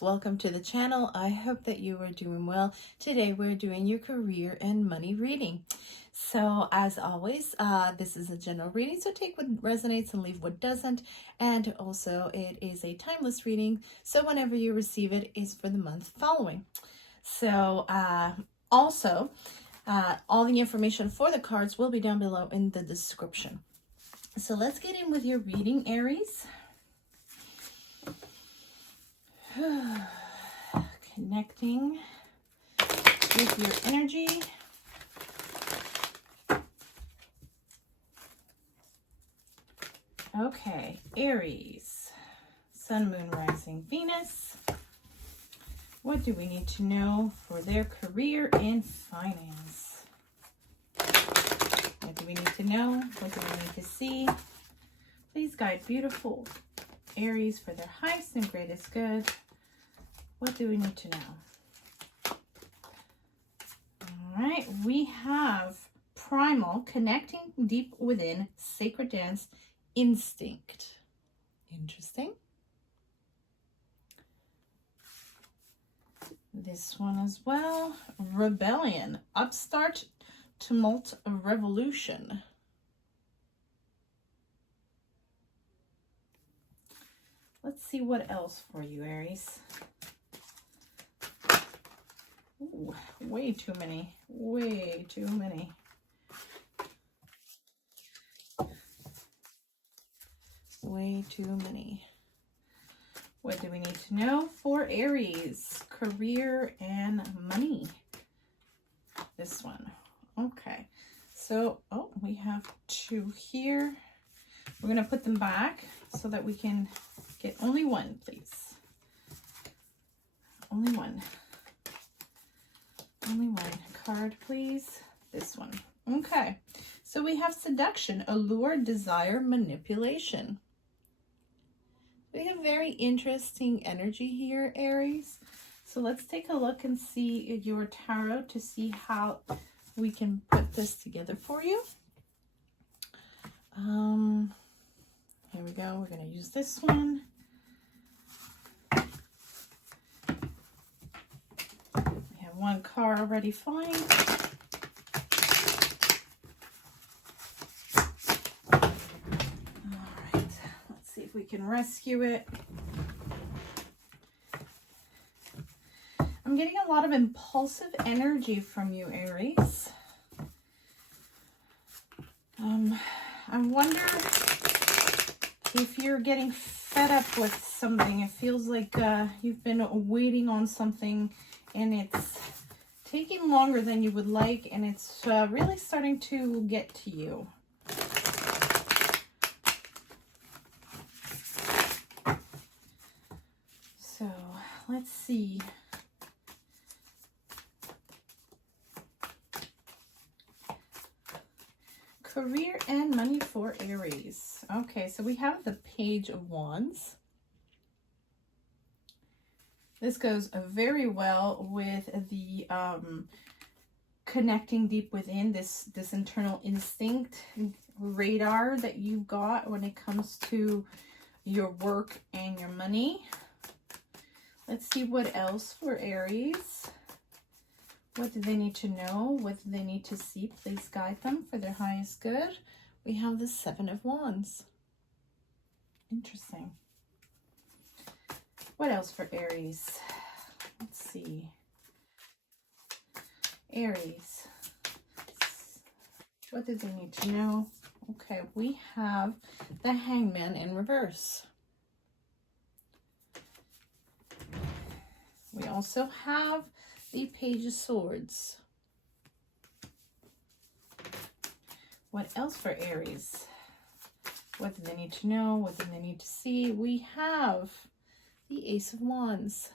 Welcome to the channel. I hope that you are doing well. Today we're doing your career and money reading. So as always, this is a general reading, so take what resonates and leave what doesn't. And also it is a timeless reading, so whenever you receive it is for the month following. So also all the information for the cards will be down below in the description. So let's get in with your reading, Aries. Connecting with your energy. Okay, Aries, Sun, Moon, Rising, Venus. What do we need to know for their career and finance? What do we need to know? What do we need to see? Please guide beautiful Aries for their highest and greatest good. What do we need to know? All right, we have primal, connecting deep within, sacred dance, instinct. Interesting. This one as well. Rebellion, upstart, tumult, revolution. Let's see what else for you, Aries. Ooh, way too many. Way too many. Way too many. What do we need to know for Aries? Career and money. This one. Okay. So, oh, we have two here. We're going to put them back so that we can get only one, please. Only one. Only one card, please. This one. Okay. So we have seduction, allure, desire, manipulation. We have very interesting energy here, Aries. So let's take a look and see your tarot to see how we can put this together for you. Here we go. We're going to use this one. We have one card already flying. All right. Let's see if we can rescue it. I'm getting a lot of impulsive energy from you, Aries. I wonder if you're getting fed up with something. It feels like you've been waiting on something and it's taking longer than you would like, and it's really starting to get to you. So let's see. Career and money for Aries. Okay, so we have the Page of Wands. This goes very well with the connecting deep within, this internal instinct radar that you got when it comes to your work and your money. Let's see what else for Aries. What do they need to know? What do they need to see? Please guide them for their highest good. We have the Seven of Wands. Interesting. What else for Aries? Let's see. Aries. What do they need to know? Okay, we have the Hangman in reverse. We also have the Page of Swords. What else for Aries? What do they need to know? What do they need to see? We have the Ace of Wands.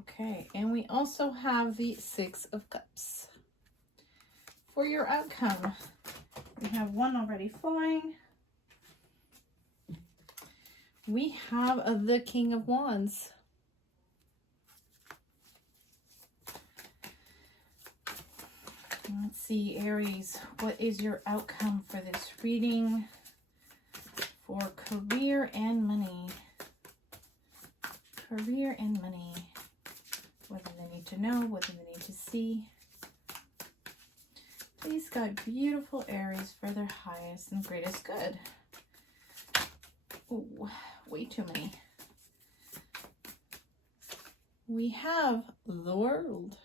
Okay, and we also have the Six of Cups. For your outcome, We have one already flying. We have the King of Wands. Let's see, Aries, what is your outcome for this reading for career and money? Career and money. What do they need to know? What do they need to see? Please guide beautiful Aries for their highest and greatest good. Ooh, way too many. We have the World.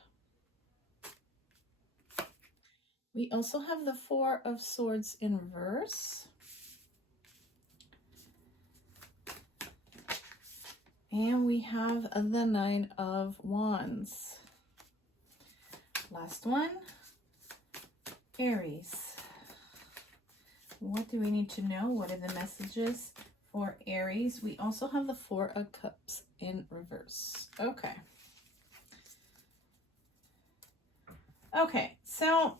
We also have the Four of Swords in reverse. And we have the Nine of Wands. Last one, Aries. What do we need to know? What are the messages for Aries? We also have the Four of Cups in reverse. Okay. Okay, so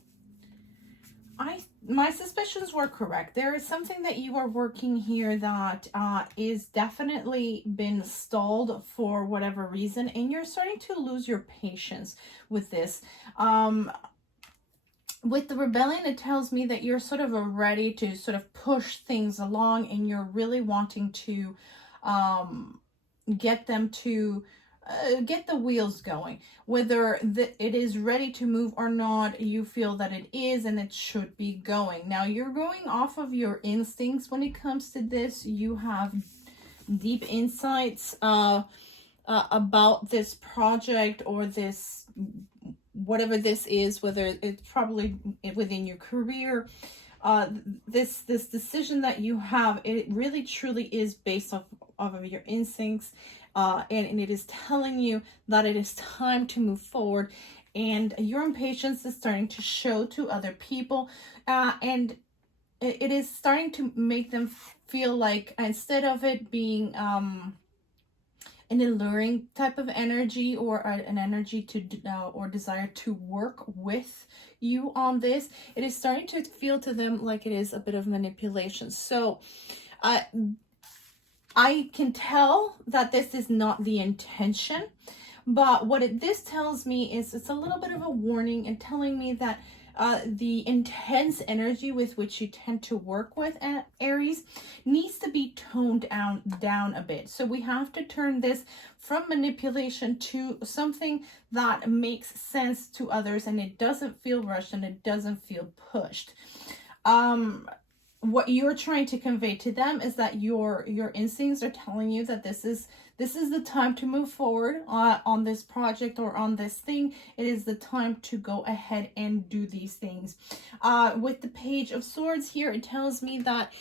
my suspicions were correct. There is something that you are working here that is definitely been stalled for whatever reason, and you're starting to lose your patience with this. With the rebellion, it tells me that you're sort of ready to sort of push things along, and you're really wanting to get them to get the wheels going. Whether it is ready to move or not, you feel that it is and it should be going. Now, you're going off of your instincts when it comes to this. You have deep insights about this project or this, whatever this is, whether it's probably within your career. This decision that you have, it really truly is based off of your instincts. And it is telling you that it is time to move forward, and your impatience is starting to show to other people, and it is starting to make them feel like, instead of it being an alluring type of energy or an energy to or desire to work with you on this, it is starting to feel to them like it is a bit of manipulation. So I can tell that this is not the intention, but what this tells me is it's a little bit of a warning and telling me that the intense energy with which you tend to work with Aries needs to be toned down a bit. So we have to turn this from manipulation to something that makes sense to others, and it doesn't feel rushed and it doesn't feel pushed. What you're trying to convey to them is that your instincts are telling you that this is the time to move forward on this project or on this thing. It is the time to go ahead and do these things. With the Page of Swords here, it tells me that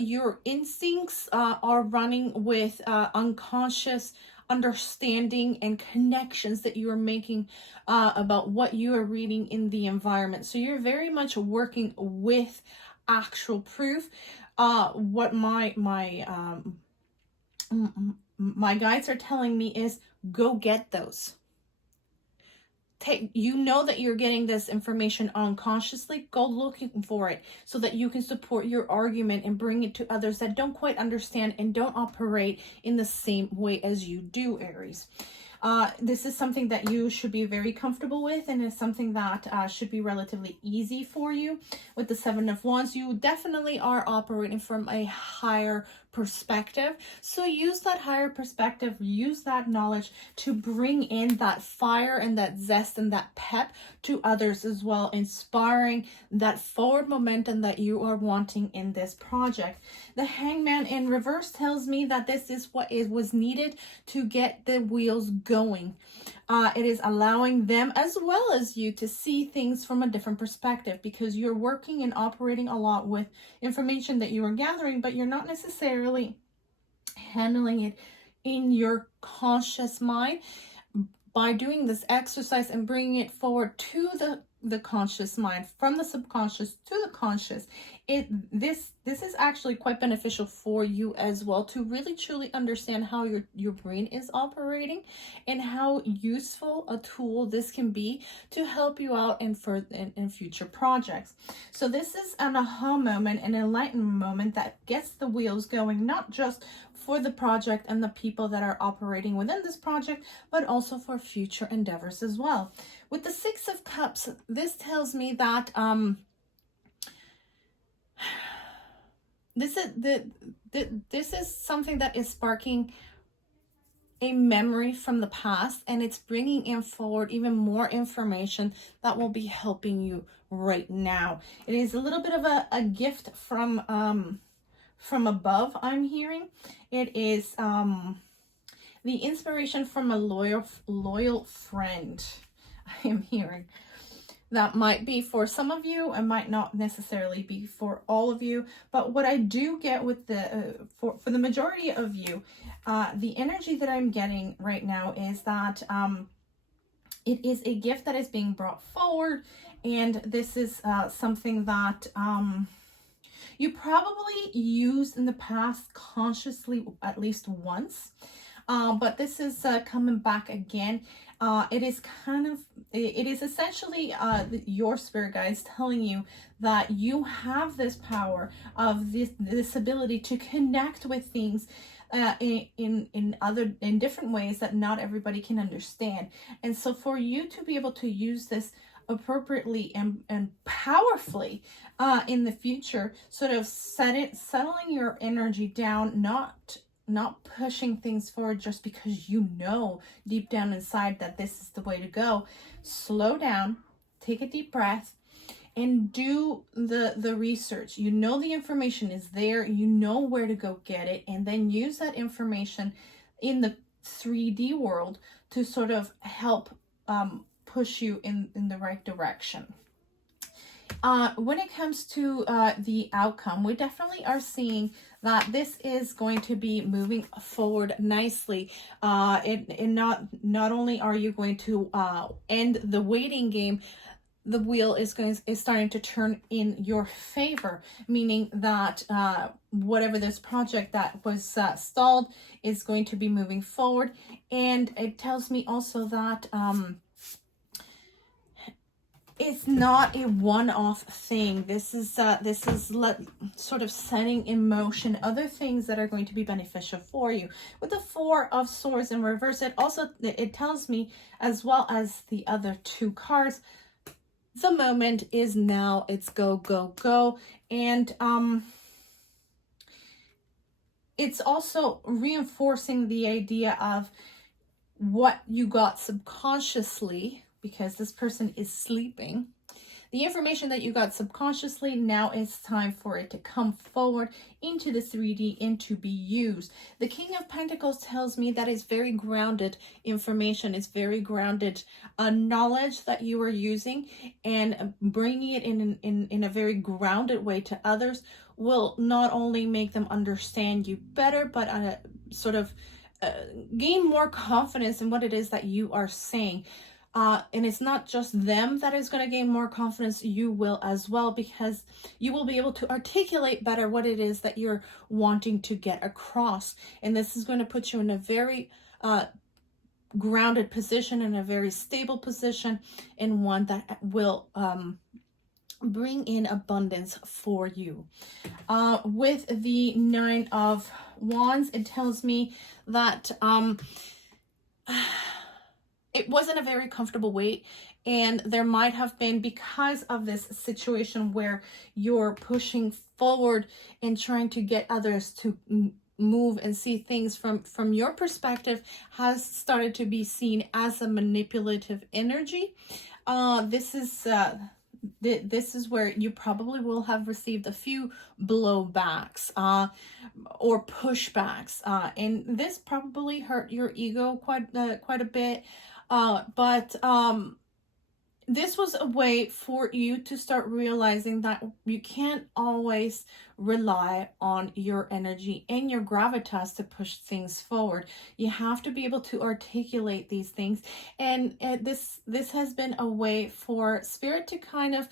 your instincts are running with unconscious understanding and connections that you are making about what you are reading in the environment. So you're very much working with actual proof. What my guides are telling me is go get those. You know that you're getting this information unconsciously. Go looking for it so that you can support your argument and bring it to others that don't quite understand and don't operate in the same way as you do, Aries. This is something that you should be very comfortable with, and it's something that should be relatively easy for you. With the Seven of Wands, you definitely are operating from a higher perspective. So use that higher perspective, use that knowledge to bring in that fire and that zest and that pep to others as well, inspiring that forward momentum that you are wanting in this project. The Hangman in reverse tells me that this is what was needed to get the wheels going. It is allowing them as well as you to see things from a different perspective, because you're working and operating a lot with information that you are gathering, but you're not necessarily handling it in your conscious mind. By doing this exercise and bringing it forward to the the conscious mind, from the subconscious to the conscious. This is actually quite beneficial for you as well, to really truly understand how your brain is operating and how useful a tool this can be to help you out in future projects. So this is an aha moment, an enlightenment moment that gets the wheels going, not just for the project and the people that are operating within this project, but also for future endeavors as well. With the Six of Cups, this tells me that this is something that is sparking a memory from the past, and it's bringing in forward even more information that will be helping you right now. It is a little bit of a gift from above, I'm hearing. It is the inspiration from a loyal friend, I am hearing. That might be for some of you, and might not necessarily be for all of you. But what I do get with the for the majority of you, the energy that I'm getting right now is that it is a gift that is being brought forward, and this is something that you probably used in the past consciously at least once. But this is coming back again. It is essentially your spirit guides telling you that you have this power of this ability to connect with things in different ways that not everybody can understand. And so for you to be able to use this appropriately and powerfully in the future, sort of settling your energy down, not pushing things forward just because you know deep down inside that this is the way to go. Slow down, take a deep breath, and do the research. You know the information is there, you know where to go get it, and then use that information in the 3D world to sort of help push you in the right direction. When it comes to the outcome, we definitely are seeing that this is going to be moving forward nicely. Not only are you going to end the waiting game, the wheel is starting to turn in your favor, meaning that whatever this project that was stalled is going to be moving forward. And it tells me also that it's not a one-off thing. This is sort of setting in motion other things that are going to be beneficial for you. With the Four of Swords in reverse, it tells me, as well as the other two cards, the moment is now. It's go, go, go. And it's also reinforcing the idea of what you got subconsciously, because this person is sleeping. The information that you got subconsciously, now it's time for it to come forward into the 3D and to be used. The King of Pentacles tells me that it's very grounded information. It's very grounded knowledge that you are using, and bringing it in a very grounded way to others will not only make them understand you better, but sort of gain more confidence in what it is that you are saying. And it's not just them that is going to gain more confidence, you will as well, because you will be able to articulate better what it is that you're wanting to get across. And this is going to put you in a very grounded position, in a very stable position, and one that will bring in abundance for you. With the Nine of Wands, it tells me that it wasn't a very comfortable wait, and there might have been, because of this situation where you're pushing forward and trying to get others to move and see things from your perspective, has started to be seen as a manipulative energy. This is where you probably will have received a few blowbacks or pushbacks, and this probably hurt your ego quite a bit. But this was a way for you to start realizing that you can't always rely on your energy and your gravitas to push things forward. You have to be able to articulate these things, and this has been a way for spirit to kind of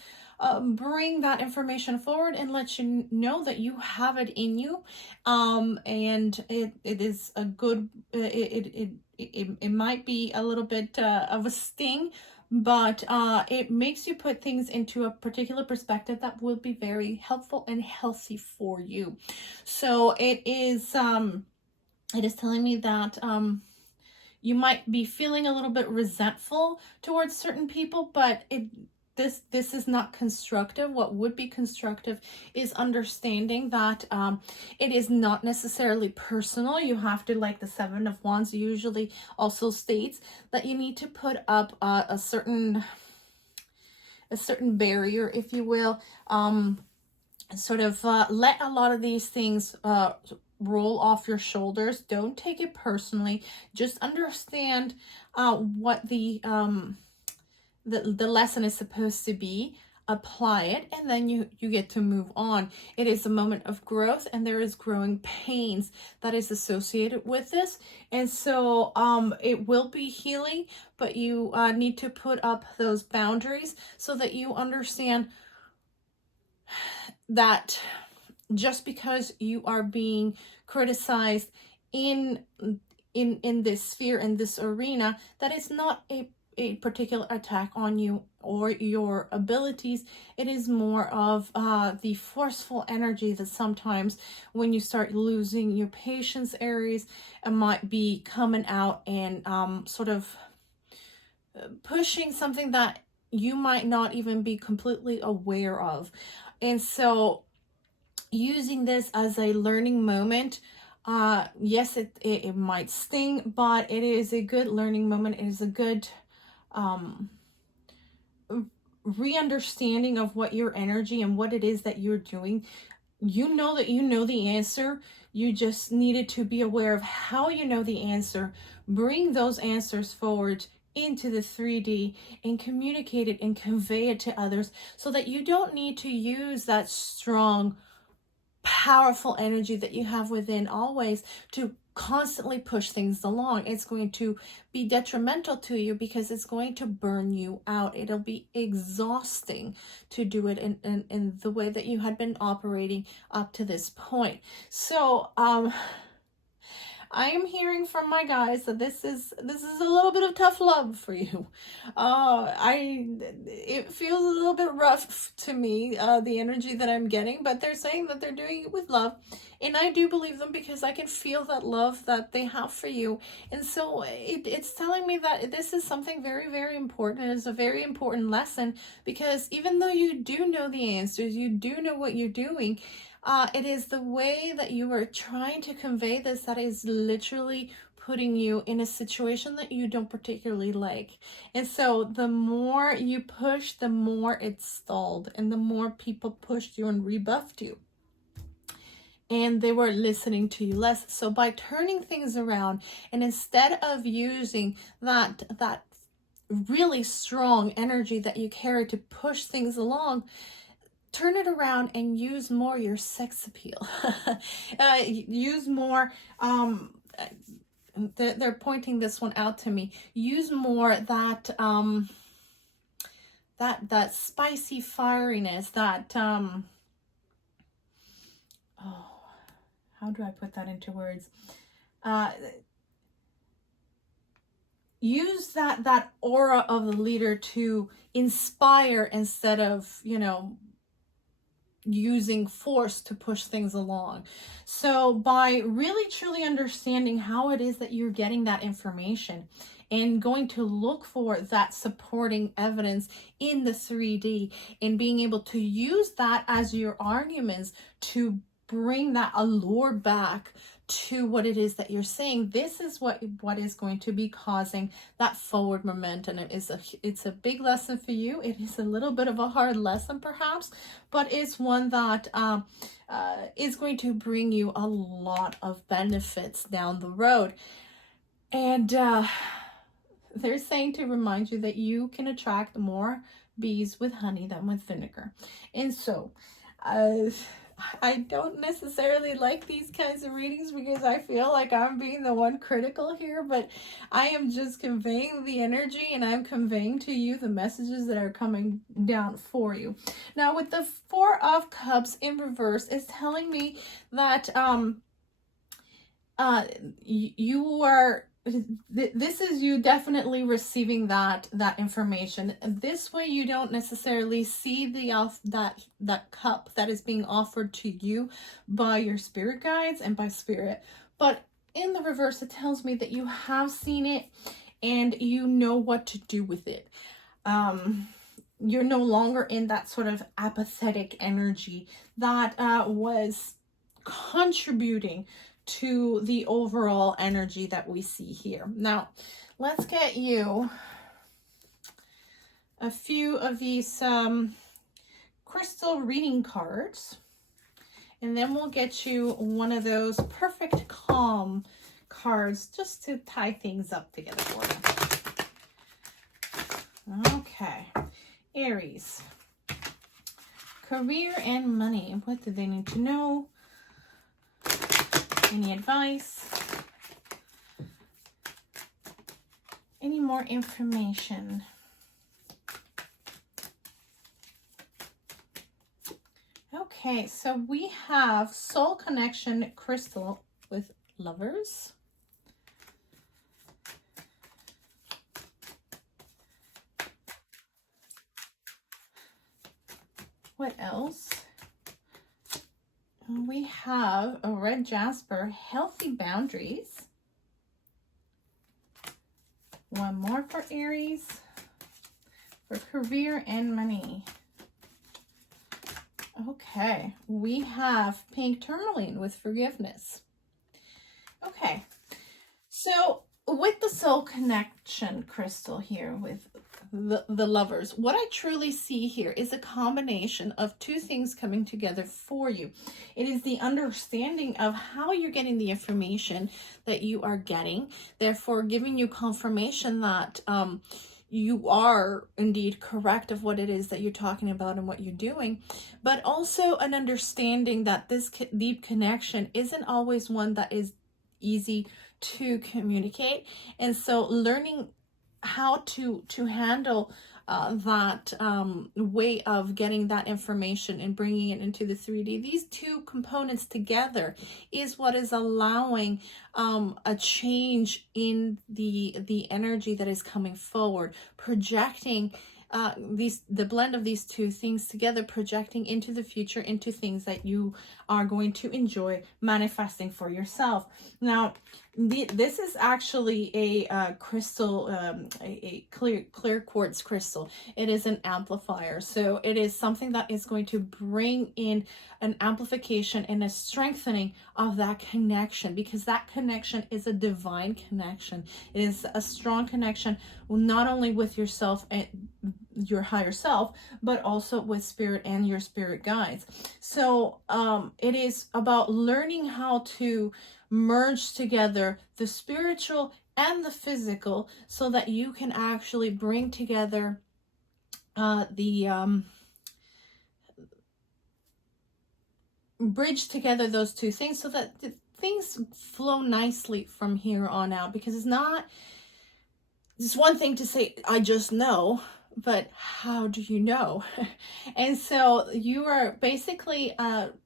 bring that information forward and let you know that you have it in you, and it is a good it might be a little bit of a sting, but it makes you put things into a particular perspective that will be very helpful and healthy for you. So it is telling me that you might be feeling a little bit resentful towards certain people, but this is not constructive. What would be constructive is understanding that it is not necessarily personal. You have to, like the Seven of Wands usually also states, that you need to put up a certain barrier, if you will, sort of let a lot of these things roll off your shoulders. Don't take it personally. Just understand what the lesson is supposed to be, apply it, and then you get to move on. It is a moment of growth, and there is growing pains that is associated with this, and so it will be healing, but you need to put up those boundaries so that you understand that just because you are being criticized in this sphere, in this arena, that is not a particular attack on you or your abilities. It is more of the forceful energy that sometimes when you start losing your patience, Aries, it might be coming out and sort of pushing something that you might not even be completely aware of. And so using this as a learning moment, yes, it might sting, but it is a good learning moment. It is a good re-understanding of what your energy and what it is that you're doing. You know that you know the answer. You just needed to be aware of how you know the answer. Bring those answers forward into the 3D and communicate it and convey it to others, so that you don't need to use that strong, powerful energy that you have within always to constantly push things along. It's going to be detrimental to you because it's going to burn you out. It'll be exhausting to do it in the way that you had been operating up to this point. So I am hearing from my guys that this is a little bit of tough love for you. It feels a little bit rough to me, the energy that I'm getting, but they're saying that they're doing it with love, and I do believe them because I can feel that love that they have for you. And so it's telling me that this is something very, very important. It's a very important lesson, because even though you do know the answers, you do know what you're doing, it is the way that you are trying to convey this that is literally putting you in a situation that you don't particularly like. And so the more you push, the more it's stalled, and the more people pushed you and rebuffed you, and they were listening to you less. So by turning things around, and instead of using that really strong energy that you carry to push things along, turn it around and use more your sex appeal. Use more, they're pointing this one out to me. Use more that, that spicy fieriness, that, oh, how do I put that into words? Use that aura of the leader to inspire instead of, using force to push things along. So by really truly understanding how it is that you're getting that information and going to look for that supporting evidence in the 3D and being able to use that as your arguments to bring that allure back to what it is that you're saying, this is what is going to be causing that forward momentum. It's a big lesson for you. It is a little bit of a hard lesson perhaps, but it's one that is going to bring you a lot of benefits down the road. And they're saying to remind you that you can attract more bees with honey than with vinegar. And so, I don't necessarily like these kinds of readings because I feel like I'm being the one critical here, but I am just conveying the energy and I'm conveying to you the messages that are coming down for you. Now, with the Four of Cups in reverse, it's telling me that you are, this is you definitely receiving that information. This way you don't necessarily see that cup that is being offered to you by your spirit guides and by spirit, but in the reverse it tells me that you have seen it and you know what to do with it. You're no longer in that sort of apathetic energy that was contributing to the overall energy that we see here. Now, let's get you a few of these crystal reading cards, and then we'll get you one of those perfect calm cards just to tie things up together for you. Okay, Aries, career and money. What do they need to know? Any advice? Any more information? Okay, so we have soul connection crystal with lovers. What else? We have a red jasper, healthy boundaries. One more for Aries, for career and money. Okay, we have pink tourmaline with forgiveness. Okay, so with the soul connection crystal here with the lovers, what I truly see here is a combination of two things coming together for you. It is the understanding of how you're getting the information that you are getting, therefore giving you confirmation that you are indeed correct of what it is that you're talking about and what you're doing, but also an understanding that this deep connection isn't always one that is easy to communicate. And so learning how to handle that way of getting that information and bringing it into the 3D, these two components together is what is allowing a change in the energy that is coming forward, projecting the blend of these two things together, projecting into the future, into things that you are going to enjoy manifesting for yourself. Now, this is actually a crystal, a clear quartz crystal. It is an amplifier, so it is something that is going to bring in an amplification and a strengthening of that connection, because that connection is a divine connection. It is a strong connection, not only with yourself and your higher self, but also with spirit and your spirit guides. So it is about learning how to merge together the spiritual and the physical so that you can actually bring together bridge together those two things so that things flow nicely from here on out. Because it's one thing to say, I just know, but how do you know? And so you are basically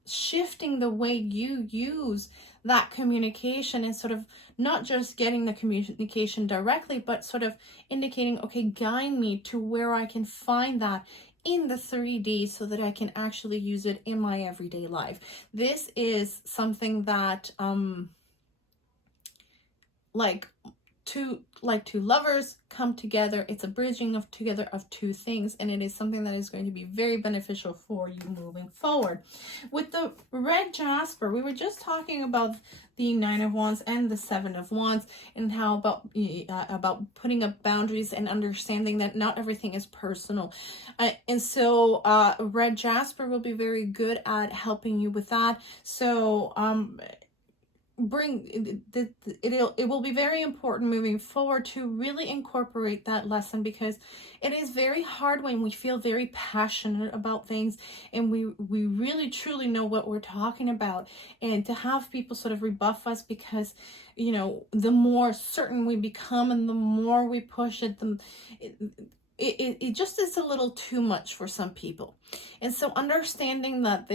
shifting the way you use that communication and sort of not just getting the communication directly, but sort of indicating, okay, guide me to where I can find that in the 3D so that I can actually use it in my everyday life. This is something that like two lovers come together. It's a bridging of together of two things, and it is something that is going to be very beneficial for you moving forward. With the red jasper, we were just talking about the 9 of Wands and the 7 of Wands, and how about putting up boundaries and understanding that not everything is personal. And so red jasper will be very good at helping you with that. So it will be very important moving forward to really incorporate that lesson, because it is very hard when we feel very passionate about things and we really truly know what we're talking about, and to have people sort of rebuff us, because you know, the more certain we become and the more we push it, it just is a little too much for some people. And so understanding that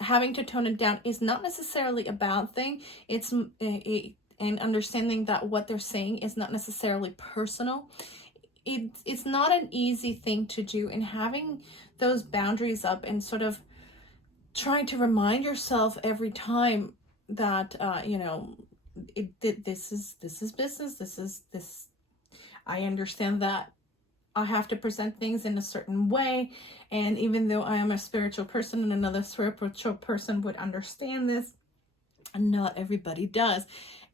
having to tone it down is not necessarily a bad thing. And understanding that what they're saying is not necessarily personal. It's not an easy thing to do, and having those boundaries up and sort of trying to remind yourself every time that you know, this is business. This I understand that I have to present things in a certain way, and even though I am a spiritual person and another spiritual person would understand this, not everybody does.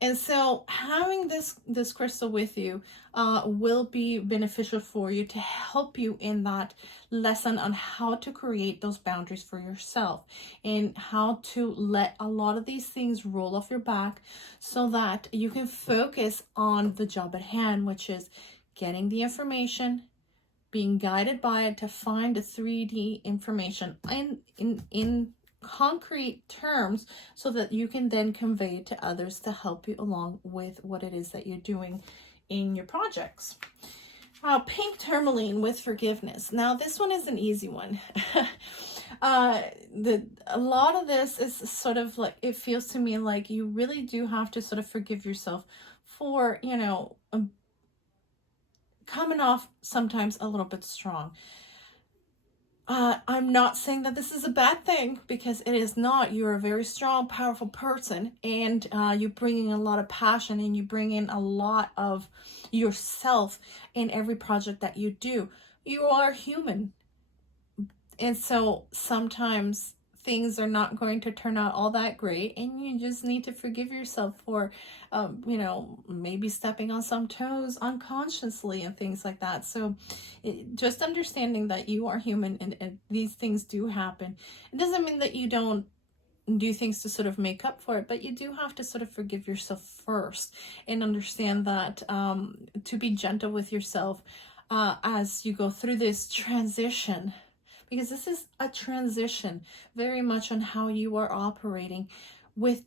And so having this crystal with you will be beneficial for you to help you in that lesson on how to create those boundaries for yourself, and how to let a lot of these things roll off your back so that you can focus on the job at hand, which is getting the information, being guided by it to find the 3D information in concrete terms, so that you can then convey it to others to help you along with what it is that you're doing in your projects. Pink tourmaline with forgiveness. Now this one is an easy one. A lot of this is sort of like, it feels to me like you really do have to sort of forgive yourself for, you know, coming off sometimes a little bit strong. I'm not saying that this is a bad thing, because it is not. You're a very strong, powerful person, and you bring in a lot of passion, and you bring in a lot of yourself in every project that you do. You are human. And so sometimes things are not going to turn out all that great, and you just need to forgive yourself for, you know, maybe stepping on some toes unconsciously and things like that. So just understanding that you are human, and these things do happen. It doesn't mean that you don't do things to sort of make up for it, but you do have to sort of forgive yourself first, and understand that to be gentle with yourself as you go through this transition, because this is a transition very much on how you are operating with,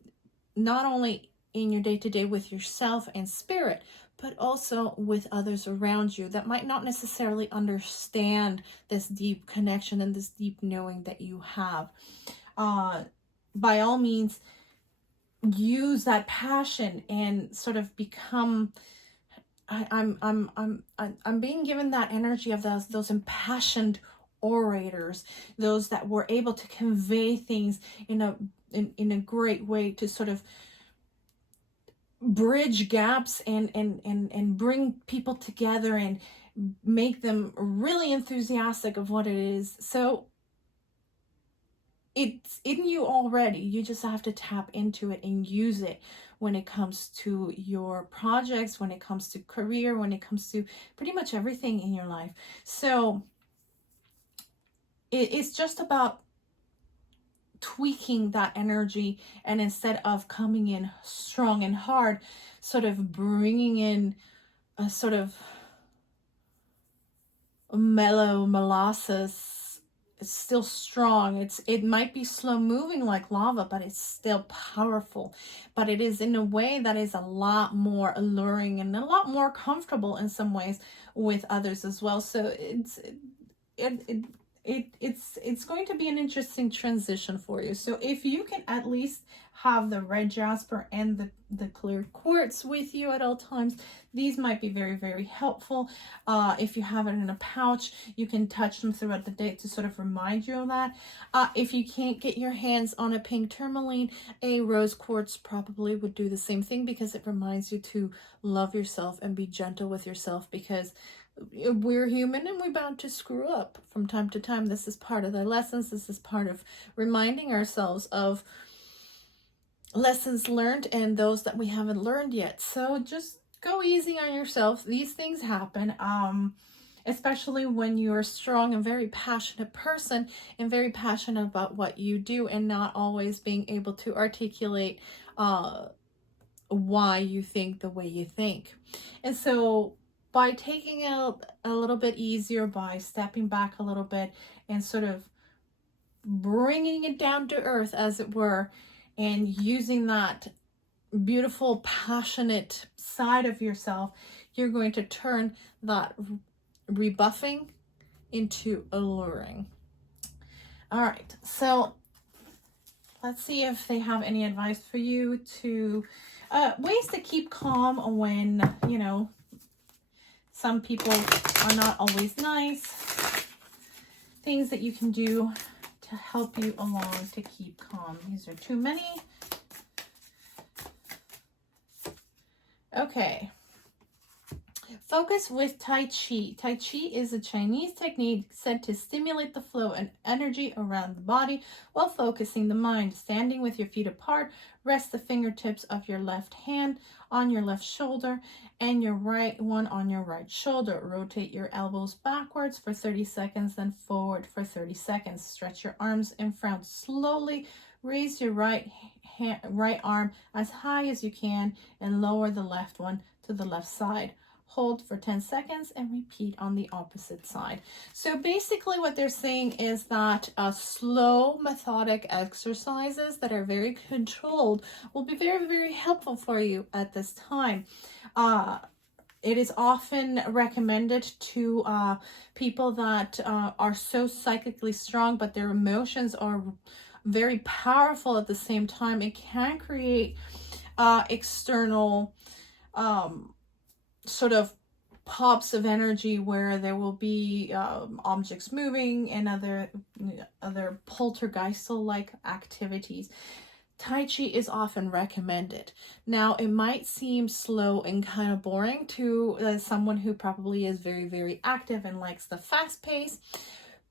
not only in your day-to-day with yourself and spirit, but also with others around you that might not necessarily understand this deep connection and this deep knowing that you have. By all means, use that passion and sort of become, I'm being given that energy of those impassioned orators, those that were able to convey things in a great way, to sort of bridge gaps and bring people together and make them really enthusiastic of what it is. So it's in you already. You just have to tap into it and use it when it comes to your projects, when it comes to career, when it comes to pretty much everything in your life. So it's just about tweaking that energy, and instead of coming in strong and hard, sort of bringing in a sort of mellow molasses. It's still strong. It might be slow moving like lava, but it's still powerful. But it is in a way that is a lot more alluring and a lot more comfortable in some ways with others as well. So it's going to be an interesting transition for you. So if you can at least have the red jasper and the clear quartz with you at all times, these might be very, very helpful. If you have it in a pouch, you can touch them throughout the day to sort of remind you of that. If you can't get your hands on a pink tourmaline, a rose quartz probably would do the same thing, because it reminds you to love yourself and be gentle with yourself, because we're human and we're bound to screw up from time to time. This is part of the lessons. This is part of reminding ourselves of lessons learned and those that we haven't learned yet. So just go easy on yourself. These things happen. especially when you're a strong and very passionate person and very passionate about what you do and not always being able to articulate why you think the way you think. And so by taking it a little bit easier, by stepping back a little bit and sort of bringing it down to earth, as it were, and using that beautiful, passionate side of yourself, you're going to turn that rebuffing into alluring. All right, so let's see if they have any advice for you to ways to keep calm when, you know, some people are not always nice. Things that you can do to help you along to keep calm. These are too many. Okay. Focus with Tai Chi. Tai Chi is a Chinese technique said to stimulate the flow and energy around the body while focusing the mind. Standing with your feet apart, rest the fingertips of your left hand on your left shoulder and your right one on your right shoulder. Rotate your elbows backwards for 30 seconds, then forward for 30 seconds. Stretch your arms in front slowly. Raise your right arm as high as you can and lower the left one to the left side. Hold for 10 seconds and repeat on the opposite side. So basically what they're saying is that slow, methodic exercises that are very controlled will be very, very helpful for you at this time. It is often recommended to people that are so psychically strong, but their emotions are very powerful at the same time. It can create external sort of pops of energy where there will be objects moving and other poltergeistal-like activities. Tai Chi is often recommended. Now, it might seem slow and kind of boring to someone who probably is very, very active and likes the fast pace.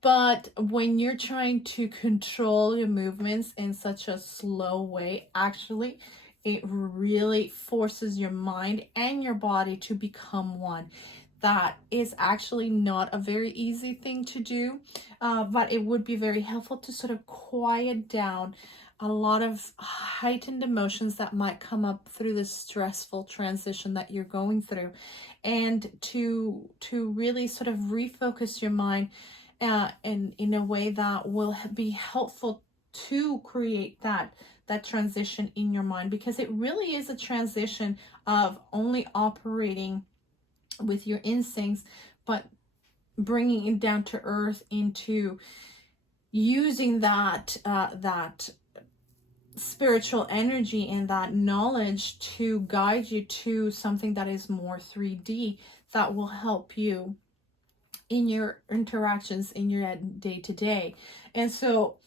But when you're trying to control your movements in such a slow way, actually, it really forces your mind and your body to become one. That is actually not a very easy thing to do, but it would be very helpful to sort of quiet down a lot of heightened emotions that might come up through this stressful transition that you're going through, and to really sort of refocus your mind in a way that will be helpful to create that transition in your mind, because it really is a transition of only operating with your instincts, but bringing it down to earth into using that spiritual energy and that knowledge to guide you to something that is more 3D, that will help you in your interactions in your day-to-day. And so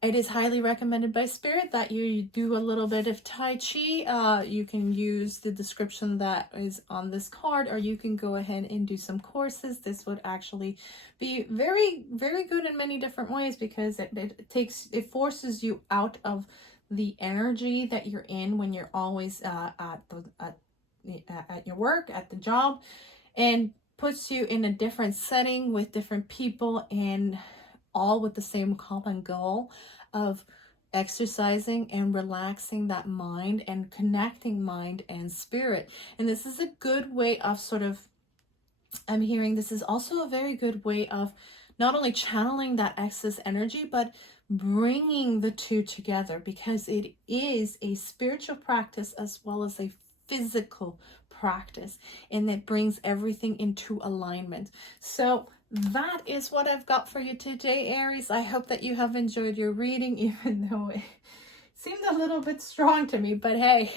it is highly recommended by Spirit that you do a little bit of Tai Chi. You can use the description that is on this card, or you can go ahead and do some courses. This would actually be very, very good in many different ways, because it forces you out of the energy that you're in when you're always at your work, at the job, and puts you in a different setting with different people, and all with the same common goal of exercising and relaxing that mind and connecting mind and spirit. And this is a good way of sort of, I'm hearing this is also a very good way of not only channeling that excess energy, but bringing the two together, because it is a spiritual practice as well as a physical practice, and it brings everything into alignment. So that is what I've got for you today, Aries. I hope that you have enjoyed your reading, even though it seemed a little bit strong to me, but hey,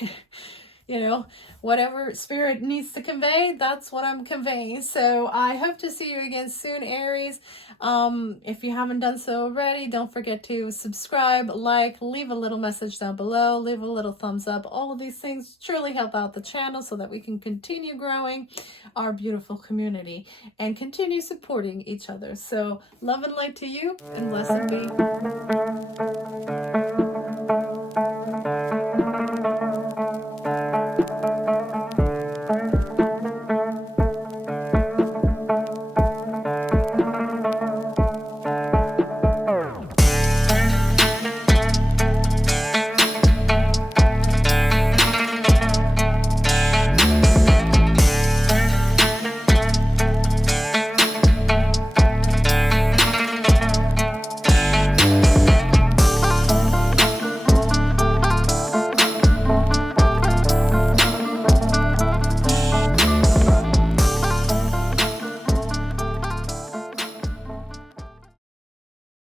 you know, whatever Spirit needs to convey, that's what I'm conveying. So I hope to see you again soon, Aries. If you haven't done so already, don't forget to subscribe, like, leave a little message down below, leave a little thumbs up. All of these things truly help out the channel so that we can continue growing our beautiful community and continue supporting each other. So love and light to you, and blessed be.